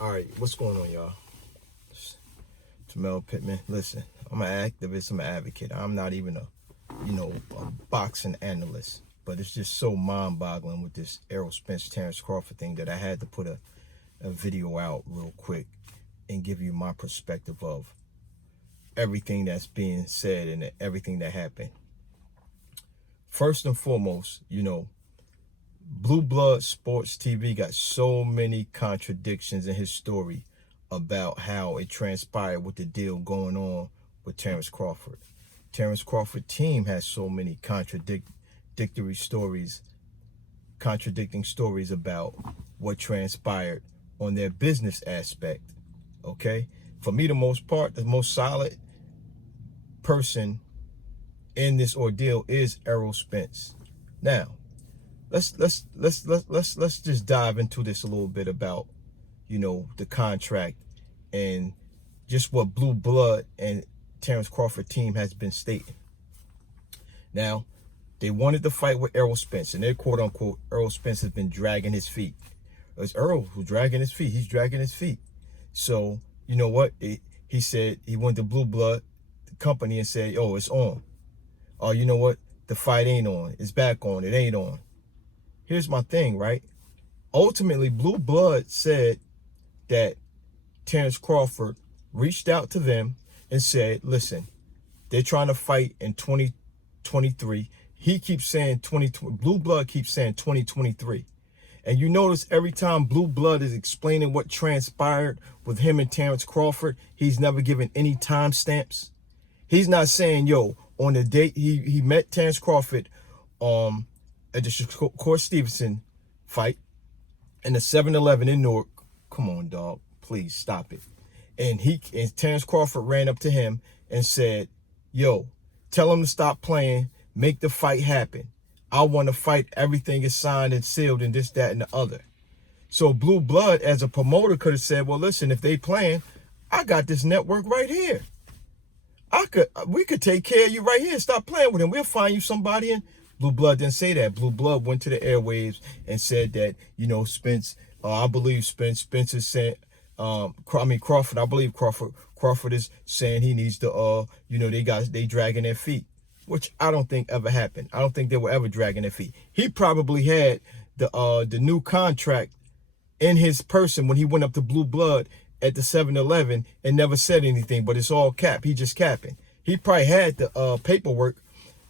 All right, what's going on, y'all? Jamel Pittman. Listen, I'm an activist. I'm an advocate. I'm not even a boxing analyst. But it's just so mind-boggling with this Errol Spence, Terrance Crawford thing that I had to put a video out real quick and give you my perspective of everything that's being said and everything that happened. First and foremost, Blue Blood Sports TV got so many contradictions in his story about how it transpired with the deal going on with Terrance Crawford. Terrance Crawford team has so many contradicting stories about what transpired on their business aspect. Okay, for me, the most solid person in this ordeal is Errol Spence. Now, let's just dive into this a little bit about the contract and just what Blue Blood and Terrance Crawford team has been stating. Now, they wanted to fight with Errol Spence, and they're quote unquote Errol Spence has been dragging his feet. It's Errol who's dragging his feet. He's dragging his feet. So you know what? He said he went to Blue Blood, the company, and said, "Oh, it's on." Oh, you know what? The fight ain't on. It's back on. It ain't on. Here's my thing, right? Ultimately, Blue Blood said that Terrance Crawford reached out to them and said, listen, they're trying to fight in 2023. He keeps saying Blue Blood keeps saying 2023. And you notice every time Blue Blood is explaining what transpired with him and Terrance Crawford, he's never given any timestamps. He's not saying, yo, on the date he met Terrance Crawford at the Shakur Stevenson fight in the 7-Eleven in Newark. Come on, dog. Please stop it. And Terrance Crawford ran up to him and said, yo, tell him to stop playing. Make the fight happen. I want to fight. Everything is signed and sealed and this, that, and the other. So Blue Blood, as a promoter, could have said, well, listen, if they playing, I got this network right here. We could take care of you right here. Stop playing with him. We'll find you somebody. And Blue Blood didn't say that. Blue Blood went to the airwaves and said that, Spence, I believe Spence is saying, Crawford, I believe Crawford is saying he needs to, they dragging their feet, which I don't think ever happened. I don't think they were ever dragging their feet. He probably had the new contract in his person when he went up to Blue Blood at the 7-Eleven and never said anything, but it's all cap. He just capping. He probably had the paperwork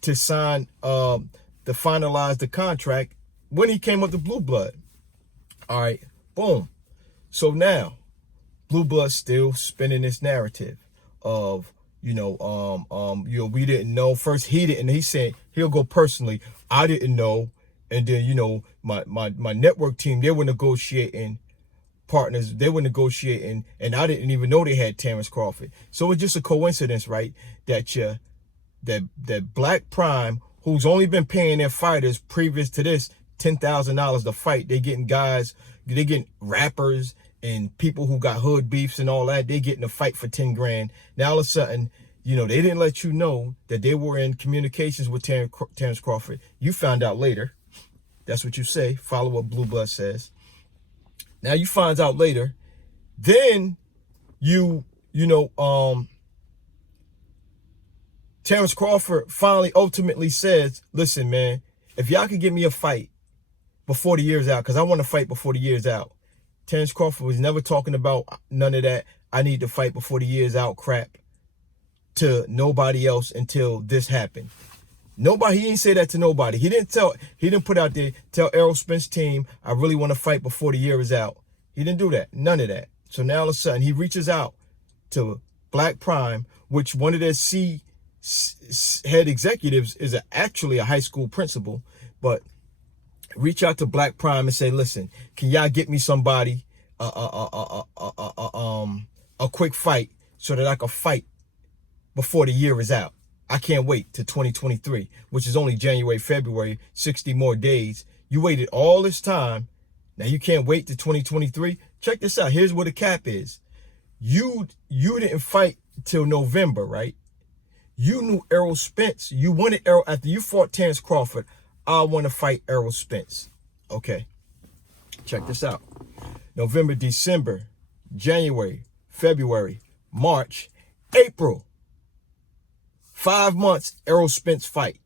to sign, to finalize the contract when he came up to Blue Blood. All right, boom. So now, Blue Blood's still spinning this narrative of, we didn't know. First, he didn't. He said he'll go personally. I didn't know. And then, my network team, they were negotiating partners. They were negotiating, and I didn't even know they had Terrance Crawford. So it's just a coincidence, right? That Black Prime, who's only been paying their fighters previous to this $10,000 to fight, they getting rappers and people who got hood beefs and all that, they getting a fight for 10 grand. Now all of a sudden, they didn't let you know that they were in communications with Terrance Crawford. You found out later. That's what you say. Follow what Blue Blood says. Now you find out later. Then Terrance Crawford finally ultimately says, listen, man, if y'all could give me a fight before the year's out, because I want to fight before the year's out. Terrance Crawford was never talking about none of that. I need to fight before the year's out crap to nobody else until this happened. He didn't say that to nobody. He didn't put out there, tell Errol Spence team, I really want to fight before the year is out. He didn't do that. None of that. So now all of a sudden he reaches out to Black Prime, which one of their head executives is actually a high school principal, but reach out to Black Prime and say, listen, can y'all get me somebody, a quick fight so that I can fight before the year is out? I can't wait to 2023, which is only January, February, 60 more days. You waited all this time. Now you can't wait to 2023. Check this out. Here's what the cap is. You didn't fight till November, right? You knew Errol Spence. You wanted Errol after you fought Terrance Crawford. I want to fight Errol Spence. Okay. Check this out. November, December, January, February, March, April. 5 months, Errol Spence fight.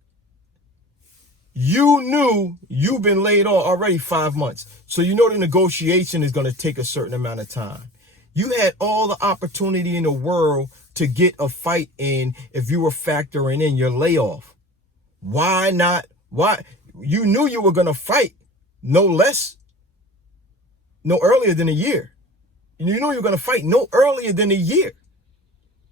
You knew you've been laid off already 5 months. So you know the negotiation is going to take a certain amount of time. You had all the opportunity in the world to get a fight in if you were factoring in your layoff. Why not? Why? You knew you were going to fight no earlier than a year. You knew you were going to fight no earlier than a year.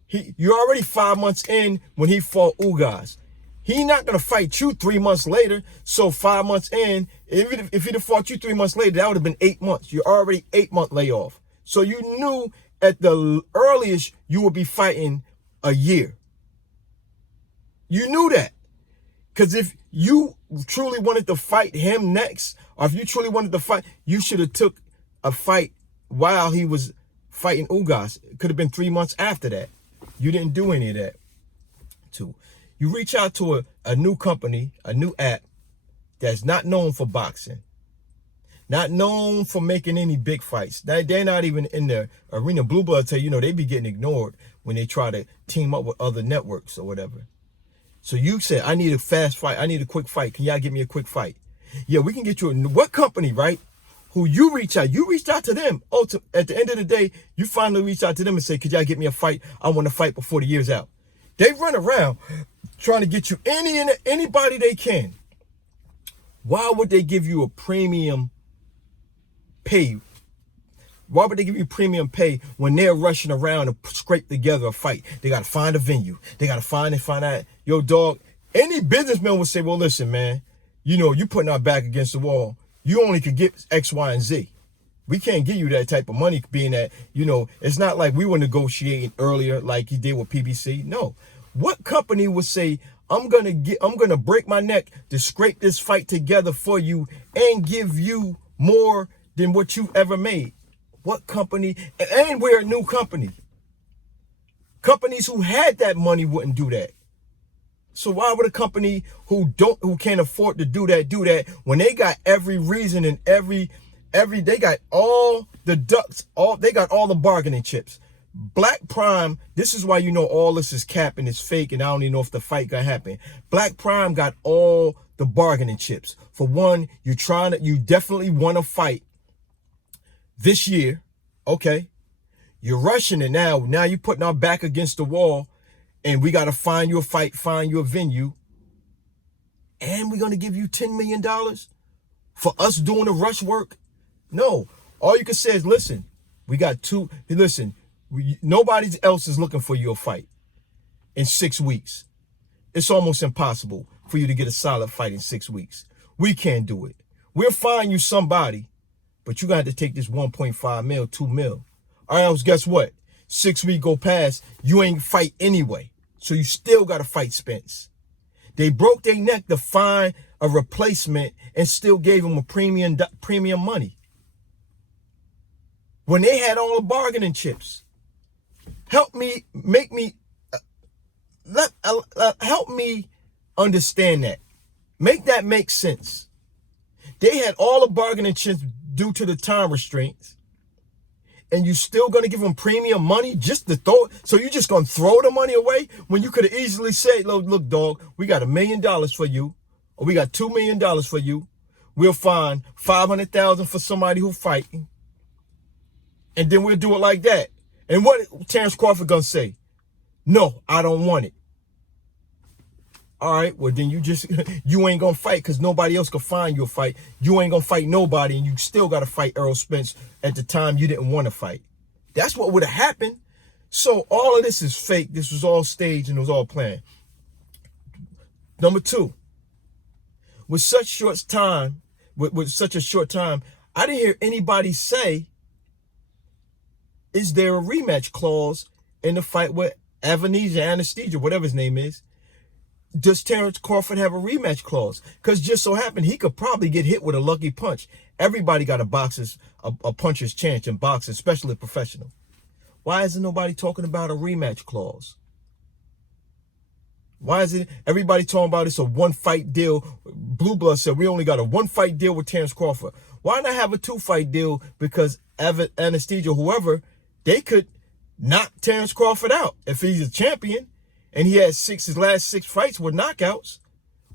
You're already 5 months in when he fought Ugas. He's not going to fight you 3 months later. So 5 months in, if he'd have fought you 3 months later, that would have been 8 months. You're already 8-month layoff. So you knew at the earliest you would be fighting a year. You knew that. Because if you truly wanted to fight him next, or if you truly wanted to fight, you should have took a fight while he was fighting Ugas. It could have been 3 months after that. You didn't do any of that. Too. You reach out to a new company, a new app that's not known for boxing, not known for making any big fights. They're not even in the arena. Blue Blood tell you, they be getting ignored when they try to team up with other networks or whatever. So you said, I need a fast fight. I need a quick fight. Can y'all give me a quick fight? Yeah, we can get you what company, right? Who you reached out to them. At the end of the day, you finally reach out to them and say, could y'all get me a fight? I want to fight before the year's out. They run around trying to get you anybody they can. Why would they give you a premium pay? Why would they give you premium pay when they're rushing around to scrape together a fight? They got to find a venue. They got to find out. Yo, dog, any businessman would say, well, listen, man, you putting our back against the wall. You only could get X, Y, and Z. We can't give you that type of money, being that, it's not like we were negotiating earlier like you did with PBC. No. What company would say, I'm gonna break my neck to scrape this fight together for you and give you more than what you ever made? What company? And we're a new company. Companies who had that money wouldn't do that. So why would a company who can't afford to do that when they got every reason and they got all the ducks, they got all the bargaining chips. Black Prime, this is why all this is cap and it's fake, and I don't even know if the fight gonna happen. Black Prime got all the bargaining chips. For one, you definitely want to fight this year, okay? You're rushing it now. Now you're putting our back against the wall, and we got to find you a fight, find you a venue, and we're gonna give you $10 million for us doing the rush work. No, all you can say is, listen, we got nobody else is looking for you a fight in 6 weeks. It's almost impossible for you to get a solid fight in 6 weeks. We can't do it. We'll find you somebody, but you got to take this 1.5 mil, 2 mil. Or else, guess what? 6 weeks go past, you ain't fight anyway. So you still got to fight Spence. They broke their neck to find a replacement and still gave him a premium money. When they had all the bargaining chips. Help me understand that. Make that make sense. They had all the bargaining chips due to the time restraints, and you still gonna give them premium money just to throw it? So you just gonna throw the money away when you could have easily said, look, dog, we got $1 million for you, or we got $2 million for you. We'll find $500,000 for somebody who fighting, and then we'll do it like that. And what Terrance Crawford gonna say? No, I don't want it. All right, well then you ain't gonna fight because nobody else can find you a fight. You ain't gonna fight nobody, and you still gotta fight Errol Spence at the time you didn't want to fight. That's what would have happened. So all of this is fake. This was all staged and it was all planned. Number two, with such short time, with such a short time, I didn't hear anybody say, is there a rematch clause in the fight with Anesthesia, whatever his name is? Does Terrance Crawford have a rematch clause? Because just so happened, he could probably get hit with a lucky punch. Everybody got a puncher's chance in boxing, especially professional. Why isn't nobody talking about a rematch clause? Why is it everybody talking about it's a one-fight deal? Blue Blood said we only got a one-fight deal with Terrance Crawford. Why not have a two-fight deal? Because Anesthesia, whoever, they could knock Terrance Crawford out. If he's a champion and he has his last 6 fights with knockouts,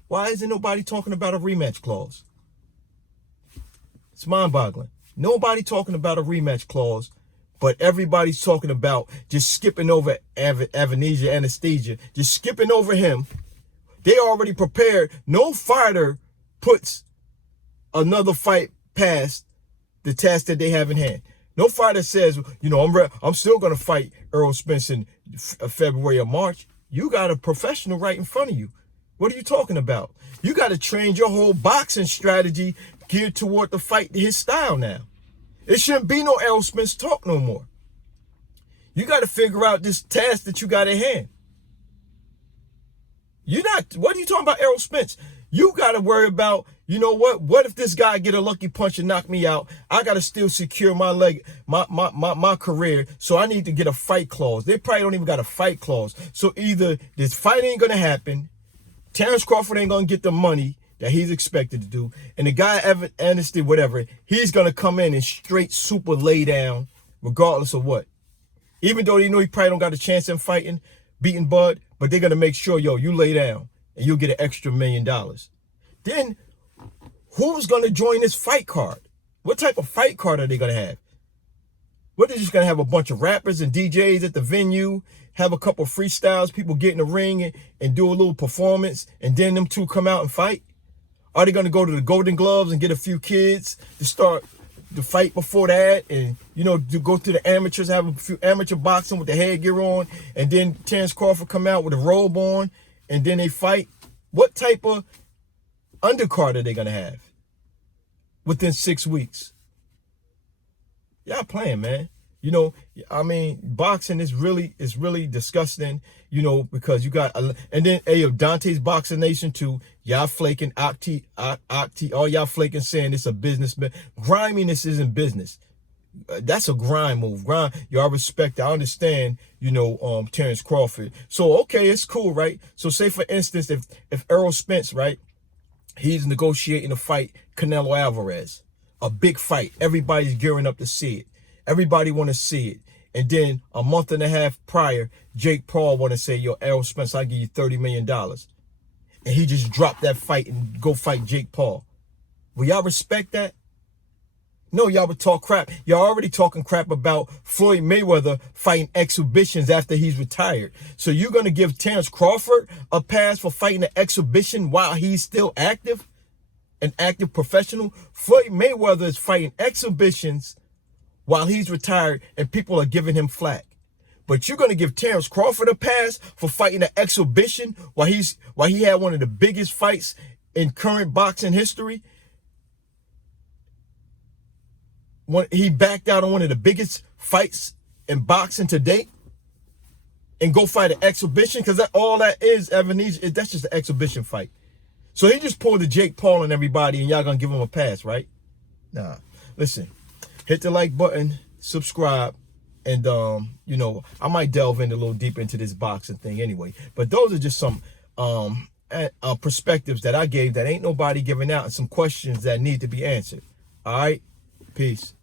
why isn't nobody talking about a rematch clause? It's mind-boggling. Nobody talking about a rematch clause, but everybody's talking about just skipping over anesthesia, just skipping over him. They already prepared. No fighter puts another fight past the task that they have in hand. No fighter says, you know, I'm still going to fight Errol Spence in February or March. You got a professional right in front of you. What are you talking about? You got to train your whole boxing strategy geared toward the fight, his style now. It shouldn't be no Errol Spence talk no more. You got to figure out this task that you got at hand. What are you talking about, Errol Spence? You got to worry about, you know what if this guy get a lucky punch and knock me out? I got to still secure my career, so I need to get a fight clause. They probably don't even got a fight clause. So either this fight ain't going to happen, Terrance Crawford ain't going to get the money that he's expected to do, and the guy, Evan Anderson, whatever, he's going to come in and straight super lay down, regardless of what. Even though they know he probably don't got a chance in fighting, beating Bud, but they're going to make sure, yo, you lay down, and you'll get an extra $1 million. Then, who's going to join this fight card? What type of fight card are they going to have? What, they're just going to have a bunch of rappers and DJs at the venue, have a couple freestyles, people get in the ring and do a little performance, and then them two come out and fight? Are they going to go to the Golden Gloves and get a few kids to start the fight before that, and, you know, to go to the amateurs, have a few amateur boxing with the headgear on, and then Terrance Crawford come out with a robe on, and then they fight? What type of undercard are they going to have within 6 weeks? Y'all playing, man. You know, I mean, boxing is really disgusting, you know, because you got, and then, hey, Dante's Boxing Nation too. Y'all flaking, Octi, all y'all flaking saying it's a business. Griminess isn't business. That's a grind move. Y'all respect it. I understand, you know, Terrance Crawford. So, okay, it's cool, right? So say, for instance, if Errol Spence, right, he's negotiating a fight Canelo Alvarez, a big fight. Everybody's gearing up to see it. Everybody want to see it. And then a month and a half prior, Jake Paul want to say, yo, Errol Spence, I'll give you $30 million. And he just dropped that fight and go fight Jake Paul. Will y'all respect that? No, y'all would talk crap. Y'all already talking crap about Floyd Mayweather fighting exhibitions after he's retired. So you're going to give Terrance Crawford a pass for fighting an exhibition while he's still active? An active professional? Floyd Mayweather is fighting exhibitions while he's retired, and people are giving him flack. But you're going to give Terrance Crawford a pass for fighting an exhibition while he had one of the biggest fights in current boxing history? He backed out on one of the biggest fights in boxing to date, and go fight an exhibition? Because all that is, Evanesia, that's just an exhibition fight. So he just pulled the Jake Paul and everybody, and y'all going to give him a pass, right? Nah. Listen. Hit the like button, subscribe, and, you know, I might delve in a little deep into this boxing thing anyway. But those are just some perspectives that I gave that ain't nobody giving out, and some questions that need to be answered. All right? Peace.